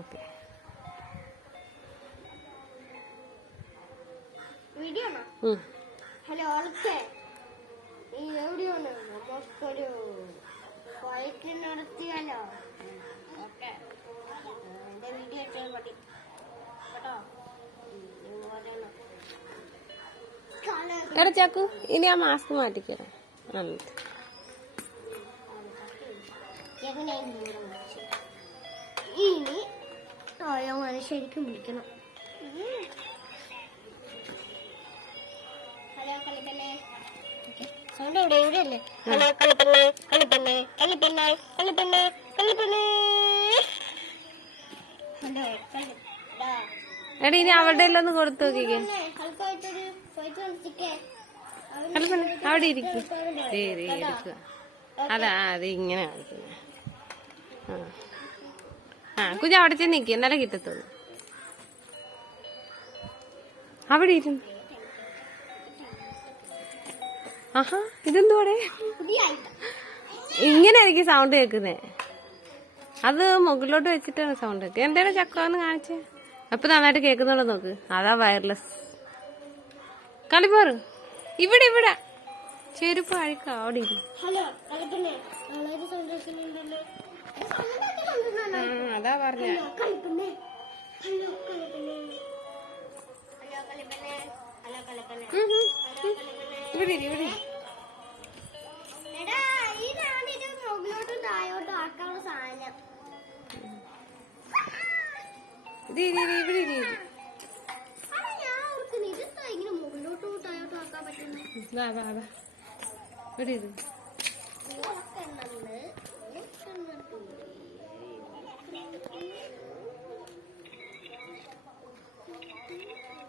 Okay. Hello ഓളത്തെ നീ എവിടെയാണ്? നമുക്കൊരു ഫൈറ്റ് നടത്തിയാലോ? ഓക്കെ, എന്റെ വീഡിയോ ചെയ്യാൻ പറ്റി കേട്ടോ. എടാ ചാക്കു, ഇനി ആ മാസ്ക് മാറ്റിക്കരാം. ഇനി ടോയോനെ ശരിക്കും വിളിക്കണം. ഹലോ കളിപ്പന്നെ, സൗണ്ട് എവിടെ? ഇവിടെയല്ലേ? ഹലോ കളിപ്പന്നെ, കളിപ്പന്നെ, കളിപ്പന്നെ, കളിപ്പന്നെ, കളിപ്പന്നെ. ഹലോ എടാ ഇനി അവളുടെ എല്ലാം ഒന്ന് കൊടുത്തു നോക്കിക്കേ. കളിപ്പന്നെ അവിടെ ഇരിക്കും. എടുക്കുക. അതാ അത് ഇങ്ങനെ കളിക്കുന്നത്. കുഞ്ഞ് അവിടെ ചെന്ന് നിൽക്കുക, എന്നാലേ കിട്ടത്തുള്ളൂ. അവിടെ ഇരുന്നു. ആഹാ, ഇതെന്തോടെ ഇങ്ങനെ എനിക്ക് സൗണ്ട് കേൾക്കുന്നേ? അത് മുകളിലോട്ട് വെച്ചിട്ടാണ് സൗണ്ട് കേൾക്കുക. എന്തേലും ചക്കന്ന് കാണിച്ചേ. അപ്പൊ നന്നായിട്ട് കേൾക്കുന്നുണ്ടോ നോക്ക്. അതാ വയർലെസ്. കളിപ്പോറ് ഇവിടെ ഇവിടെ ചെരുപ്പ് അഴുക്ക അവിടെ ഇരിക്കും. അതാ പറഞ്ഞ ഇവിടെ ഇവിടെ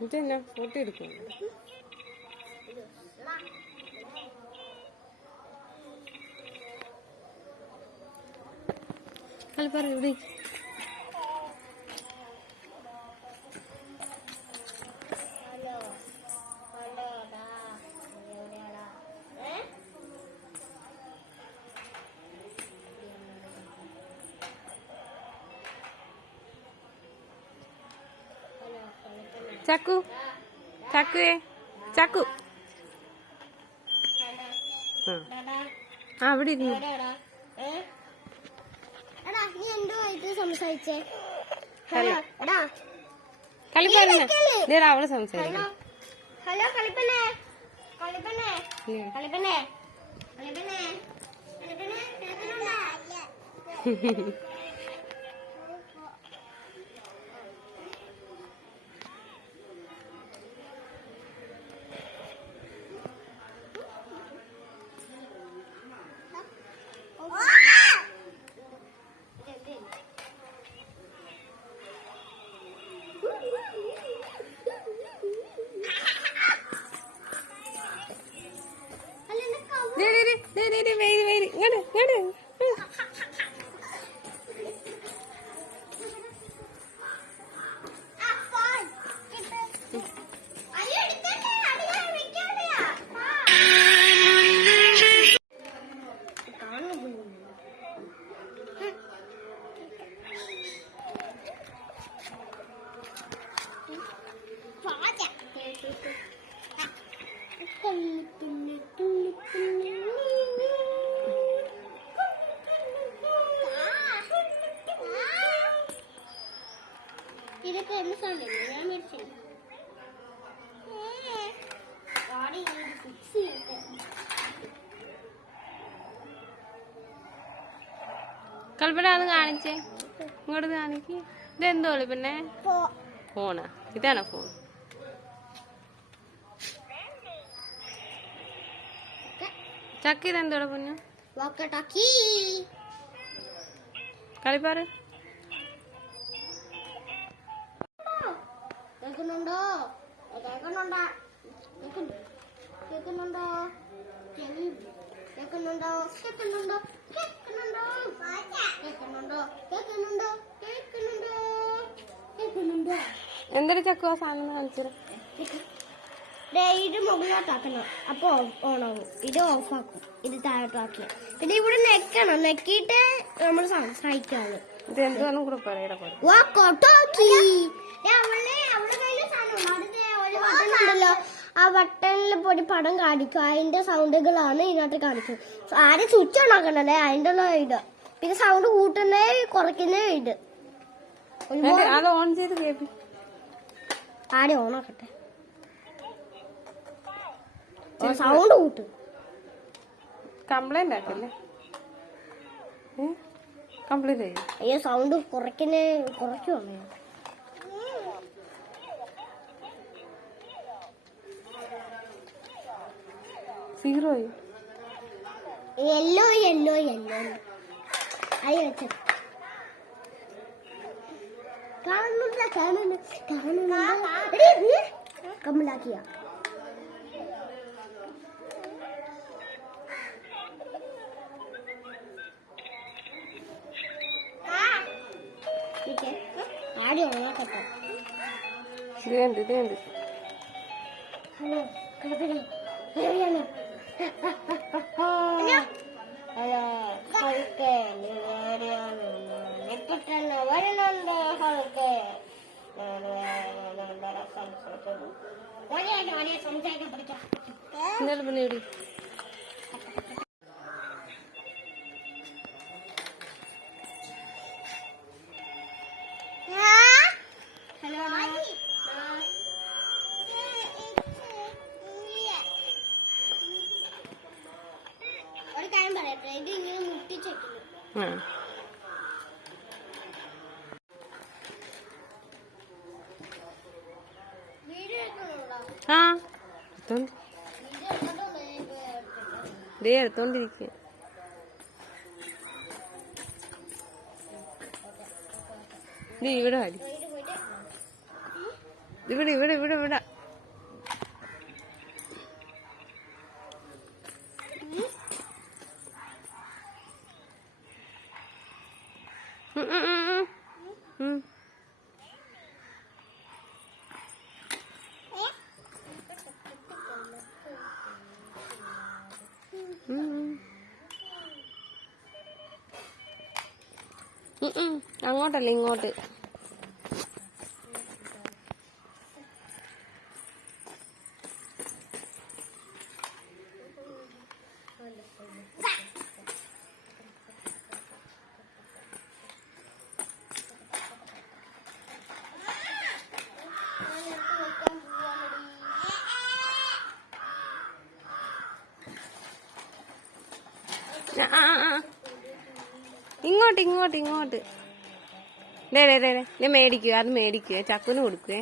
ഇതെന്നാ ഫോട്ടോ എടുക്കുന്നു? പറ ഇവിടെ ചക്കു ചക്കുവേ ചക്കു. അവിടെ ഇരുന്നു. കളിപ്പന്നെ അവള് സംസാരിക്കും. ഹലോ കളിപ്പന്നെ, കളിപ്പന്നെ, കളിപ്പന്നെ, കളിപ്പന്നെ, കളിപ്പന്നെ. ഇതൊക്കെ എന്നെ സൗണ്ട് ഞാൻ മേടിച്ചു ഫിക്സ് ചെയ്യട്ടെ. കളിപ്പടാന്ന് കാണിച്ചേ, ഇങ്ങോട്ട് കാണിക്ക്. ഇതെന്തോ പിന്നെ ഫോണാ? ഇതാണോ ഫോൺ? ചക്ക ഇതെന്തോടെ പൊന്നു? കളിപ്പാറ് കേൾക്കുന്നുണ്ടോ? കേൾക്കുന്നുണ്ടോ? കേൾക്കുന്നുണ്ടോ? കേൾക്കുന്നുണ്ടോ? കേൾക്കുന്നുണ്ടോ? കേൾക്കുന്നുണ്ടോ? കേൾക്കുന്നുണ്ടോ? കേൾക്കുന്നുണ്ടോ? കേൾക്കുന്നുണ്ടോ? കേൾക്കുന്നുണ്ടോ? എന്തൊരു ചക്കുവ സാധനം കാണിച്ചത്? ഇത് മുകളിലോട്ടാക്കണം, അപ്പൊ ഓണാവും. ഇത് ഓഫാക്കും, ഇത് താഴോട്ടാക്കിയ. പിന്നെ ഇവിടെ നെക്കണം, നെക്കിയിട്ട് നമ്മൾ സംസാരിക്കാവുള്ളൂ. ഇത് എന്താണെന്നും കൂടെ പറയടാ പാട്. ഉണ്ടല്ലോ ആ ബട്ടണിൽ പോയി പടം കാണിക്കും. അതിന്റെ സൗണ്ടുകളാണ് ഇതിനകത്ത് കാണിക്കുന്നത്. ആദ്യം സ്വിച്ച് ഓൺ ആക്കണ്ടല്ലേ, അതിന്റെ ഇത്. പിന്നെ സൗണ്ട് കൂട്ടുന്നേ കുറയ്ക്കുന്നേ ഇത്. അത് ഓൺ ചെയ്ത് കേൾപ്പി. ആദ്യം ഓൺ ആക്കട്ടെ. സൗണ്ട് കൂട്ടും. കംപ്ലൈന്റ് ആക്കല്ലേ, കംപ്ലൈന്റ് ചെയ്യും. അയ്യോ സൗണ്ട് കുറയ്ക്കുവാണ്. സീറോ യെല്ലോ അയ്യ വെച്ച കാണുന്നില്ല കമ്മിലാക്കിയ ആടി ഉണക്കട്ടെ. ഇതേണ്ട് ഹലോ ഹൽക്കെ ഇപ്പൊ തന്നെ വരുന്നുണ്ട്. ഹൽക്കെ സംസാരിക്കാൻ പഠിക്കാം. ഇന്നലെ പിന്നെ എവിടെ ഹലോ ഒരു കാര്യം പറയട്ടെ, ഇത് ഇങ്ങനെ മുട്ടിച്ചേക്കുന്നു. എടുത്തോണ്ടിരിക്കുക. ഇവിടെ വാടി, ഇവിടെ ഇവിടെ ഇവിടെ ഇവിടെ അങ്ങോട്ടല്ല ഇങ്ങോട്ട്. ഇങ്ങോട്ട് ഇങ്ങോട്ട് ഇങ്ങോട്ട്. ഞാൻ മേടിക്കുക, അത് മേടിക്കുക, ചക്കുന് കൊടുക്കുവേ.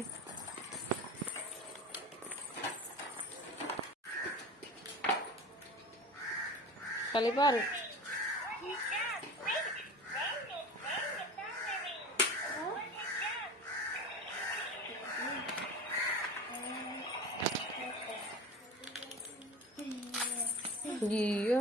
കളിപ്പാറ് അയ്യോ.